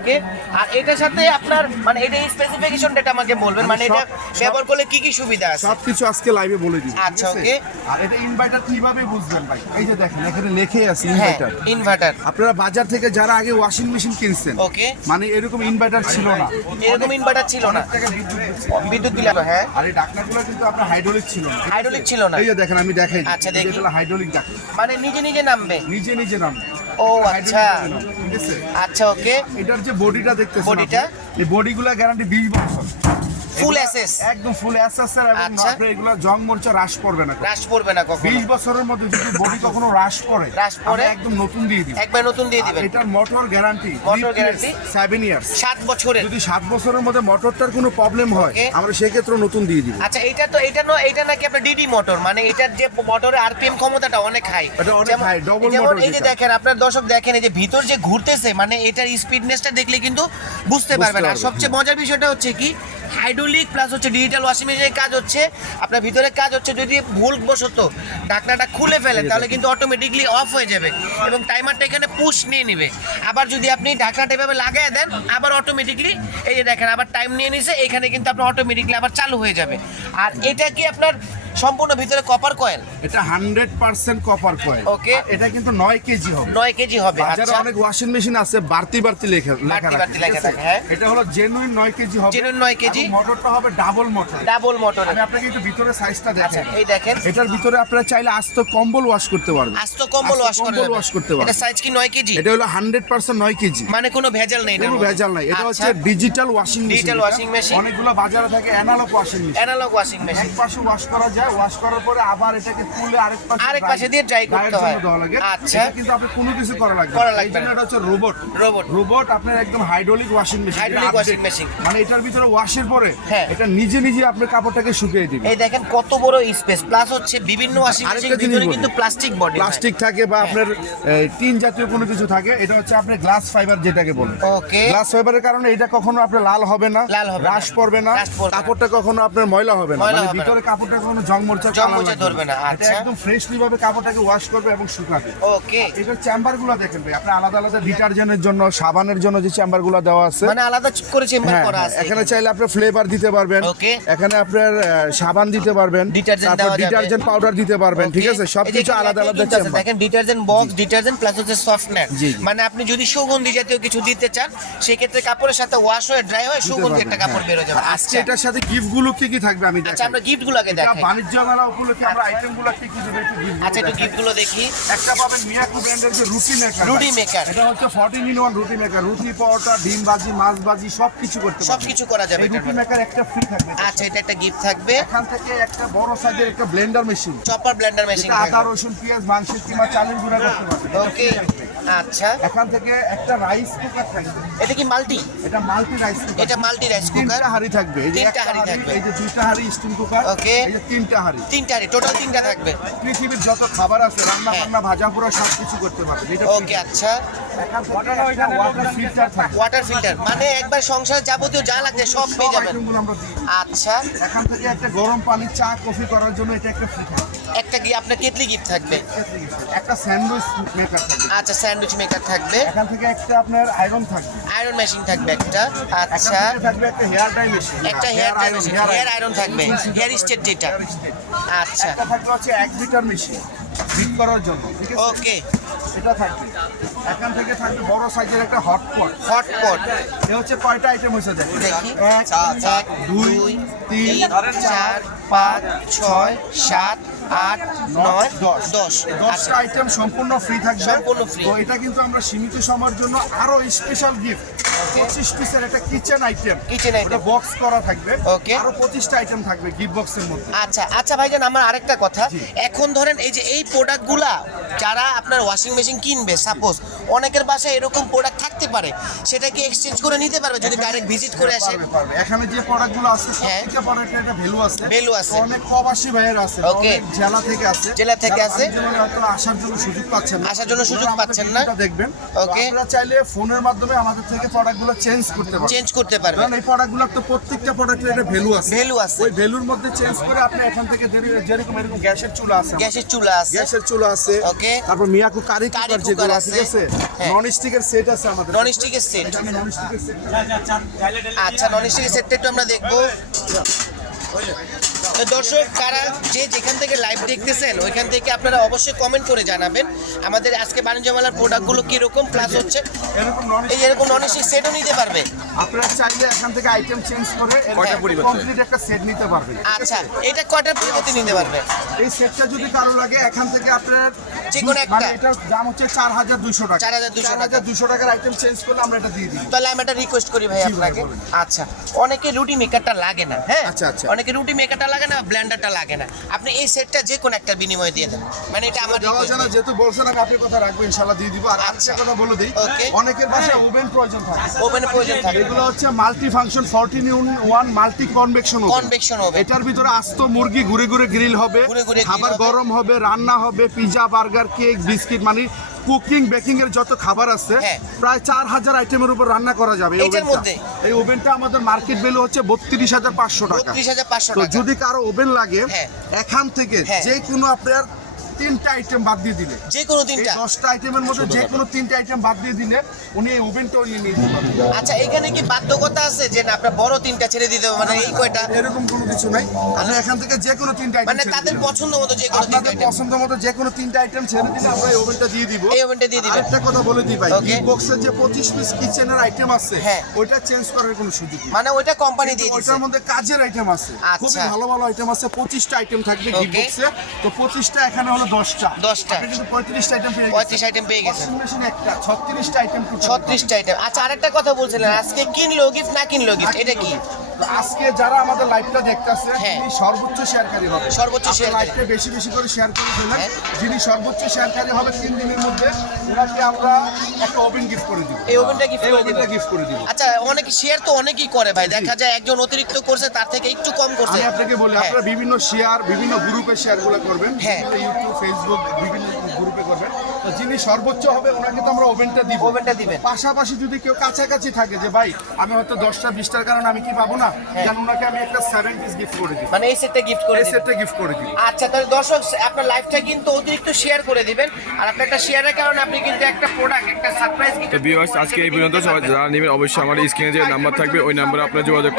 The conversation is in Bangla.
ওকে, আর এটার সাথে আপনার মানে এটা স্পেসিফিকেশনটা আমাকে বলবেন, মানে এটা ব্যবহার করলে কি কি সুবিধা আছে সবকিছু আজকে লাইভে বলে দিই। আচ্ছা ওকে। আর এটা ইনভার্টার কিভাবে বুঝবেন ভাই? এই যে দেখেন এখানে লেখে আছে হ্যাঁ ইনভার্টার। ইনভার্টার। আপনারা বাজার থেকে যারা আগে ওয়াশিং মেশিন কিনছেন, ওকে, মানে এরকম ইনভার্টার ছিল না, এরকম ইনভার্টার ছিল না, টাকা বিদ্যুৎ দিলে তো। হ্যাঁ, আর এই ঢাকনাগুলো কিন্তু আপনার হাইড্রোলিক ছিল না। হাইড্রোলিক ছিল না। এই যে দেখেন আমি দেখাই। আচ্ছা, দেখি। এটা হাইড্রোলিক ঢাকনা, মানে নিজে নিজে নামবে, নিজে নিজে নামবে। ও আচ্ছা ঠিক আছে। আচ্ছা ওকে। এটার যে বডিটা দেখতেছেন, বডিটা? এই বডিগুলো গ্যারান্টি 20 বছর, ফুল এসএস, একদম ফুল এসএস স্যার। এবং আচ্ছা। আপনার এগুলো জং মরচা রাশ পড়বে না, রাশ পড়বে না কখনো। 20 বছরের মধ্যে যদি বডি কখনো রাশ পড়ে, আমরা একদম নতুন দিয়ে দিই, একবার নতুন দিয়ে দিবেন। এটার motor guarantee, motor guarantee 7 years, 7 বছরের। যদি 7 বছরের মধ্যে মোটরটার কোনো প্রবলেম হয়, Okay. আমরা সেই ক্ষেত্রে নতুন দিয়ে দিব। আচ্ছা, এটা তো এটা নাকি আপনার ডিডি মোটর, মানে এটার যে মোটরের আরপিএম ক্ষমতাটা অনেক হাই। এটা অনেক হাই, ডবল মোটর। এই যে দেখেন আপনার দর্শক, দেখেন এই যে ভিতর যে ঘুরতেছে, মানে এটার স্পিডনেসটা দেখলে কিন্তু বুঝতে পারবেন। আর সবচেয়ে মজার বিষয়টা হচ্ছে কি, হাইড্রোলিক প্লাস হচ্ছে ডিজিটাল ওয়াশিং মেশিনের কাজ হচ্ছে, আপনার ভিতরে কাজ হচ্ছে যদি ভুলবশত ঢাকনাটা খুলে ফেলেন তাহলে কিন্তু অটোমেটিকলি অফ হয়ে যাবে এবং টাইমারটা এখানে পুশ নিয়ে নেবে। আবার যদি আপনি ঢাকনাটা এভাবে লাগায় দেন, আবার অটোমেটিকলি এই যে দেখেন আবার টাইম নিয়ে নিছে, এখানে কিন্তু আপনার অটোমেটিকলি আবার চালু হয়ে যাবে। আর এটা কি আপনার সম্পূর্ণ ভিতরে কপার কয়েল? এটা 100% কপার কয়েল। ওকে, এটা কিন্তু 9 কেজি হবে। 9 কেজি হবে। বাজারে আচ্ছা, অনেক ওয়াশিং মেশিন আছে বাড়তি লেখা থাকে। হ্যাঁ, এটা হলো জেনুইন 9 কেজি হবে। Genuine 9 KG. মোটরটা হবে ডাবল মোটর। Double motor. আমি আপনাকে একটু ভিতরে সাইজটা আচ্ছা, দেখাই। এই দেখেন, এটার ভিতরে আপনারা চাইলে আস্ত কম্বল ওয়াশ করতে পারবেন। আস্ত কম্বল ওয়াশ করতে পারবেন। এটা সাইজ কি 9 কেজি? এটা হলো 100% 9 কেজি, মানে কোনো ভেজাল নেই, কোনো ভেজাল নাই। এটা হচ্ছে digital washing machine. Digital washing machine. অনেকগুলো বাজারে থাকে analog washing machine. Analog washing machine, এক পাশে ওয়াশ করা যায়, ওয়াশ করার পরে আবার এটাকে তুলে আরেক পাশে দিয়ে ড্রাই করতে হয়। আচ্ছা, কিন্তু আপনি কোনো কিছু করা লাগবে না। এই জন্য এটা হচ্ছে রোবট আপনার একদম hydraulic washing machine. Hydraulic washing machine, মানে এটার ভিতরে ওয়াশের পরে হ্যাঁ, এটা নিজে নিজে আপনার কাপড়টাকে শুকিয়ে দিবে। এই দেখেন কত বড় স্পেস, প্লাস হচ্ছে বিভিন্ন ওয়াশিং মেশিন ভিতরে কিন্তু প্লাস্টিক বডি, প্লাস্টিক থাকে বা আপনার টিন জাতীয় কোনো কিছু থাকে। এটা হচ্ছে আপনার গ্লাস ফাইবার যেটাকে বলে। ওকে, গ্লাস ফাইবারের কারণে এটা কখনো আপনার লাল হবে না, রাশ পড়বে না, কাপড়টা কখনো আপনার ময়লা হবে না, মানে ভিতরে কাপড়টা কখনো জং মরচা ধরবে না। আচ্ছা, একদম ফ্রেশলি ভাবে কাপড়টাকে ওয়াশ করবে এবং শুকাবে। ওকে, এটার চেম্বারগুলো দেখেন ভাই, আপনি আলাদা আলাদা ডিটারজেন্টের জন্য, সাবানের জন্য যে চেম্বারগুলো দেওয়া আছে, মানে আলাদা করে চেম্বার হ্যাঁ, করা আছে। এখানে চাইলে আপনি ফ্লেভার দিতে পারবেন, ওকে, এখানে আপনার সাবান দিতে পারবেন, তারপর ডিটারজেন্ট পাউডার দিতে পারবেন। ঠিক আছে, সবকিছু আলাদা আলাদা চেম্বার। দেখেন ডিটারজেন্ট বক্স, ডিটারজেন্ট প্লাস হচ্ছে সফটনেস, মানে আপনি যদি সুগন্ধি জাতীয় কিছু দিতে চান সেই ক্ষেত্রে কাপড়ের সাথে ওয়াশ হয়ে ড্রাই হয়ে সুগন্ধি একটা কাপড় বের হয়ে যাবে। আজকে এটার সাথে গিফটগুলো কি কি থাকবে আমি দেখাই। আচ্ছা, আমরা গিফটগুলো আগে দেখাই। বাণিজ্য মেলা উপলক্ষে আমরা আইটেমগুলো কি কি দেব একটু gift আচ্ছা, একটু গিফটগুলো দেখি। একটা পাবেন মিয়াকু ব্র্যান্ডের যে রুটি মেকার। এটা হচ্ছে 14-in-1 রুটি মেকার। রুটি, পরোটা, ডিম ভাজি, মাছ ভাজি সবকিছু করতে পারবেন, সবকিছু করা যাবে। রুটি মেকার একটা ফ্রি থাকবে। আচ্ছা, এটা একটা গিফট থাকবে। এখান থেকে একটা বড় সাইজের একটা Blender machine, chopper Blender machine, আদা, রসুন, পেঁয়াজ, মাংসের কিমা, চালের গুঁড়া করতে পারবেন। ওকে, আচ্ছা, এখান থেকে একটা রাইস কুকার থাকবে। এটা কি মাল্টি? এটা মাল্টি রাইস কুকার। এটা মাল্টি রাইস কুকার। তিনটা হাঁড়ি থাকবে, এই যে একটা হাঁড়ি থাকবে, এই যে দুইটা হাঁড়ি স্টিম কুকার। ওকে, এই যে তিনটা হাঁড়ি, টোটাল তিনটা থাকবে। পৃথিবীর যত খাবার আছে রান্না বান্না ভাজা পোড়া সবকিছু করতে পারবেন। এটা ওকে, আচ্ছা, এখান থেকে একটা ওয়াটার ফিল্টার থাকবে। ওয়াটার ফিল্টার, মানে একবার সংসার যাবতীয় যা লাগছে সব পেয়ে যাবেন। আইটেমগুলো আমরা দিই। আচ্ছা, এখান থেকে একটা গরম পানি, চা, কফি করার জন্য এটা একটা ফ্রি থাকবে। একটা কি আপনার কেটলি গিফট থাকবে। একটা স্যান্ডউইচ মেকার থাকবে। আচ্ছা, স্যান্ডউইচ মেকার থাকবে। এখান থেকে একটা আপনার আয়রন থাকবে, আয়রন মেশিন থাকবে একটা। আচ্ছা, এখান থেকে থাকবে একটা হেয়ার ডাই মেশিন, একটা hair dry machine, hair iron থাকবে, হেয়ার স্টেট যেটা। আচ্ছা, একটা থাকবে হচ্ছে 1 লিটার মেশিন বিট করার জন্য। ঠিক আছে, ওকে, এটা থাকবে। এখান থেকে থাকবে বড় সাইজের একটা হটপট। এ হচ্ছে কয়টা আইটেম হয়েছে দেখি। দেখি, 1 2 3 4 5 6 7 8 9 10 10টা আইটেম সম্পূর্ণ ফ্রি থাকবে। সম্পূর্ণ free। তো এটা কিন্তু আমরা সীমিত সময়ের জন্য আরো স্পেশাল গিফট 25 পিসের একটা কিচেন আইটেম, ওটা বক্স করা থাকবে। ওকে, আরো 25টা আইটেম থাকবে গিফট বক্সের মধ্যে। আচ্ছা আচ্ছা ভাইজান, আমার আরেকটা কথা, এখন ধরেন এই যে এই প্রোডাক্টগুলা যারা আপনার ওয়াশিং মেশিন কিনবে, সাপোজ অনেকের বাসায় এরকম প্রোডাক্ট থাকতে পারে, সেটা কি এক্সচেঞ্জ করে নিতে পারবে যদি ডাইরেক্ট ভিজিট করে আসে? পারবে। এখানে যে প্রোডাক্টগুলো আছে প্রত্যেকটা প্রোডাক্টের একটা ভ্যালু আছে। আছে। অনেক প্রবাসী ভাইয়ের আছে, অনেক জেলা থেকে আছে, যারা হয়তো আসার জন্য সুযোগ পাচ্ছেন না, দেখবেন। ওকে, আপনারা চাইলে ফোনের মাধ্যমে আমাদের থেকে প্রোডাক্টগুলো চেঞ্জ করতে পারবেন। কারণ এই প্রোডাক্টগুলো তো প্রত্যেকটা প্রোডাক্টের একটা ভ্যালু আছে। ওই ভ্যালুর মধ্যে চেঞ্জ করে আপনি এখান থেকে যেরকম এরকম গ্যাসের চুলা আছে, ওকে, তারপর মিয়াকু কারি কুকার যেগুলো আছে, ঠিক আছে, নন স্টিকের সেট আছে আমাদের। নন স্টিকের সেট, নন স্টিকের সেট। আচ্ছা নন স্টিকের সেটটা একটু আমরা দেখবো। তো দর্শক কারা যে যেখান থেকে লাইভ দেখতেছেন ওইখান থেকে আপনারা অবশ্যই কমেন্ট করে জানাবেন আমাদের আজকে বাণিজ্য মেলার প্রোডাক্টগুলো কীরকম, প্লাস হচ্ছে এরকম নন স্টিক সেটও নিতে পারবে। আপনারা চাইলে এখান থেকে আইটেম চেঞ্জ করে কমপ্লিট একটা সেট নিতে পারবেন। আচ্ছা এটা কয়টার পরিবর্তে নিতে পারবে? এই সেটটা যদি কারো লাগে এখান থেকে আপনার যে কোনো একটা, এটার দাম হচ্ছে 4200 টাকা। 4200 টাকার আইটেম চেঞ্জ করলে আমরা এটা দিয়ে দিই। তাহলে আমি একটা রিকোয়েস্ট করি ভাই আপনাকে। আচ্ছা অনেকে রুটি মেকারটা লাগে না, হ্যাঁ অনেকে রুটি মেকারটা লাগে না, ব্লেন্ডারটা লাগে না, আপনি এই সেটটা যে কোনো একটা বিনিময়ে দিয়ে দেন, মানে এটা আমার দেওয়া যায় না, যেহেতু বলছেন আমি আপনার কথা রাখবো, ইনশাআল্লাহ দিয়ে দিব। আর আরেকটা কথা বলে দিই, অনেকের বাসায় ওভেন প্রয়োজন থাকে, ওভেনের প্রয়োজন থাকে। এগুলো হচ্ছে multi function 14-in-1 multi convection oven. এটার ভিতরে আস্ত মুরগি ঘুরে ঘুরে গ্রিল হবে, খাবার গরম হবে, রান্না হবে, পিজা, বার্গার, কেক, বিস্কিট, মানে কুকিং বেকিং এর যত খাবার আছে প্রায় 4000 আইটেমের উপর রান্না করা যাবে এই ওভেনটা। আমাদের মার্কেট ভ্যালু হচ্ছে 32,500 টাকা। তো যদি কারো ওভেন লাগে এখান থেকে যে কোনো আপনার 3টা আইটেম বাদ দিয়ে দিলে, যে কোনো 3টা 10টা আইটেমের মধ্যে যে কোনো 3টা আইটেম বাদ দিয়ে দিলে উনি এই ওভেনটাও নিয়ে নিতে পারবেন। আচ্ছা এখানে কি বাধ্যকতা আছে যে না আপনার বড় 3টা ছেড়ে দিতে হবে, মানে এই কয়টা? এরকম কোনো কিছু নাই, আপনি এখান থেকে যে কোনো 3টা আইটেম, মানে তাদের পছন্দ মতো যে কোনো 3টা আইটেম, পছন্দ মতো যে কোনো 3টা আইটেম ছেড়ে দিলে আমরা এই ওভেনটা দিয়ে দিব। এই ওভেনটা দিয়ে দিবেন। আরেকটা কথা বলে দিই ভাই, গিফট বক্সের যে 25 পিস কিচেনের আইটেম আছে ওইটা চেঞ্জ করার কোনো সুযোগ নেই, মানে ওইটা কোম্পানি দিয়ে দিচ্ছে। ওটার মধ্যে কাজের আইটেম আছে, খুবই ভালো ভালো আইটেম আছে। 25টা আইটেম থাকবে গিফট বক্সে, তো 25টা এখানে হলো 10টা। আপনি কিন্তু 35টা আইটেম পেয়ে গেছেন। 35 আইটেম পেয়ে গেছেন। একটা 36টা আইটেম, 36টা আইটেম। আচ্ছা আরেকটা কথা বলছিলেন, আজকে কিনলো গিফট না কিনলো গিফট, এটা কি? আজকে যারা আমাদের লাইভটা দেখতেছে তিনি সর্বোচ্চ শেয়ারকারী হবে, সর্বোচ্চ শেয়ার লাইভটা বেশি বেশি করে শেয়ার করে ফেলেন। যিনি সর্বোচ্চ শেয়ারকারী হবে 3 দিনের মধ্যে ওনাকে আমরা একটা ওভেন গিফট করে দিব। এই ওভেনটা গিফট করে দিব। আচ্ছা অনেক শেয়ার তো অনেকেই করে ভাই, দেখা যায় একজন অতিরিক্ত করছে তার থেকে একটু কম করছে। আমি আপনাকে বলি আপনারা বিভিন্ন শেয়ার বিভিন্ন গ্রুপে শেয়ারগুলো করবেন, ইউটিউব ফেসবুক বিভিন্ন গ্রুপে করবেন। তো যিনি সর্বোচ্চ হবে ওনাকে তো আমরা ওভেনটা দিব। ওভেনটা দিবেন। পাশাপাশি যদি কেউ কাছাকাছি থাকে যে ভাই আমি হয়তো 10টা 20টার কারণে আমি কি পাবো না, যেন ওনাকে আমি একটা 7 পিস গিফট করে দিই, মানে এই সেটটা গিফট করে দিই। এই সেটটা গিফট করে দিই। আচ্ছা তাহলে দর্শক আপনার লাইভটা কিন্তু অতিরিক্ত শেয়ার করে দিবেন, আর আপনার একটা শেয়ারের কারণে আপনি কিন্তু একটা প্রোডাক্ট একটা সারপ্রাইজ গিফট। তো ভিউয়ার্স আজকে এই পর্যন্ত, সবাই যারা নেবেন অবশ্যই আমার স্ক্রিনে যে নাম্বার থাকবে ওই নাম্বারে আপনারা যোগাযোগ